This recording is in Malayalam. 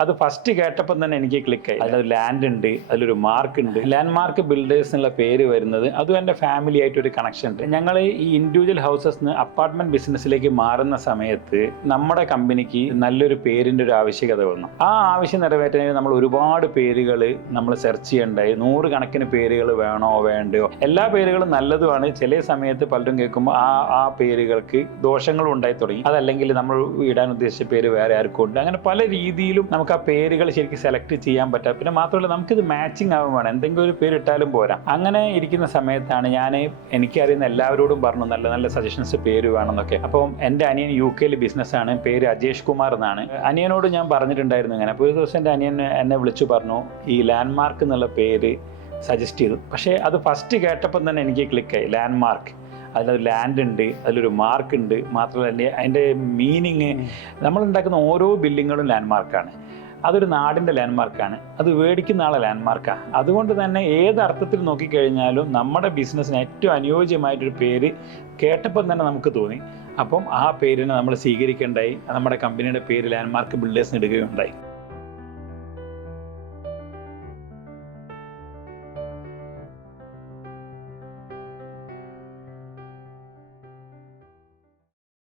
അത് ഫസ്റ്റ് കേട്ടപ്പോൾ തന്നെ എനിക്ക് ക്ലിക്കായി. അതിലൊരു ലാൻഡ് ഉണ്ട്, അതിലൊരു മാർക്ക് ഉണ്ട്. ലാൻഡ് മാർക്ക് ബിൽഡേഴ്സ് എന്നുള്ള പേര് വരുന്നത് അതും എൻ്റെ ഫാമിലി ആയിട്ടൊരു കണക്ഷൻ ഉണ്ട്. ഞങ്ങൾ ഈ ഇൻഡിവിജ്വൽ ഹൗസസ് അപ്പാർട്ട്മെന്റ് ബിസിനസ്സിലേക്ക് മാറുന്ന സമയത്ത് നമ്മുടെ കമ്പനിക്ക് നല്ലൊരു പേരിൻ്റെ ഒരു ആവശ്യകത വന്നു. ആ ആവശ്യം നിറവേറ്റാൻ നമ്മൾ ഒരുപാട് പേരുകൾ നമ്മൾ സെർച്ച് ചെയ്യണ്ടായി. 100 കണക്കിന് പേരുകൾ വേണോ വേണ്ടയോ. എല്ലാ പേരുകളും നല്ലതുമാണ്. ചില സമയത്ത് പലരും കേൾക്കുമ്പോൾ ആ പേരുകൾക്ക് ദോഷങ്ങളും ഉണ്ടായി തുടങ്ങി. അതല്ലെങ്കിൽ നമ്മൾ ഇടാൻ ഉദ്ദേശിച്ച പേര് വേറെ ആർക്കും ഉണ്ട്. അങ്ങനെ പല രീതിയിലും നമുക്ക് ആ പേരുകൾ ശരിക്കും സെലക്ട് ചെയ്യാൻ പറ്റാം. പിന്നെ മാത്രമല്ല നമുക്കിത് മാച്ചിങ് ആവാൻ വേണം. എന്തെങ്കിലും ഒരു പേര് ഇട്ടാലും പോരാ. അങ്ങനെ ഇരിക്കുന്ന സമയത്താണ് എനിക്കറിയുന്ന എല്ലാവരോടും പറഞ്ഞു നല്ല നല്ല സജഷൻസ് പേര് വേണമെന്നൊക്കെ. അപ്പം എൻ്റെ അനിയൻ UK ബിസിനസ്സാണ്, പേര് അജേഷ് കുമാർ എന്നാണ്. അനിയനോട് ഞാൻ പറഞ്ഞിട്ടുണ്ടായിരുന്നു ഇങ്ങനെ. അപ്പോൾ ഒരു ദിവസം എൻ്റെ അനിയൻ എന്നെ വിളിച്ചു പറഞ്ഞു ഈ ലാൻഡ് മാർക്ക് എന്നുള്ള പേര് സജസ്റ്റ് ചെയ്തു. പക്ഷേ അത് ഫസ്റ്റ് കേട്ടപ്പം തന്നെ എനിക്ക് ക്ലിക്കായി. ലാൻഡ് മാർക്ക്, അതിലൊരു ലാൻഡ് ഉണ്ട്, അതിലൊരു മാർക്ക് ഉണ്ട്. മാത്രമല്ല അതിൻ്റെ മീനിങ്, നമ്മളുണ്ടാക്കുന്ന ഓരോ ബിൽഡിങ്ങുകളും ലാൻഡ് മാർക്കാണ്. അതൊരു നാടിൻ്റെ ലാൻഡ് മാർക്കാണ്. അത് മേടിക്കുന്ന ആളെ ലാൻഡ് മാർക്കാണ്. അതുകൊണ്ട് തന്നെ ഏത് അർത്ഥത്തിൽ നോക്കിക്കഴിഞ്ഞാലും നമ്മുടെ ബിസിനസ്സിന് ഏറ്റവും അനുയോജ്യമായിട്ടൊരു പേര് കേട്ടപ്പം തന്നെ നമുക്ക് തോന്നി. അപ്പം ആ പേരിനെ നമ്മൾ സ്വീകരിക്കേണ്ടായി. നമ്മുടെ കമ്പനിയുടെ പേര് ലാൻഡ് മാർക്ക് ബിൽഡേഴ്സിന് ഇടുകയുണ്ടായി.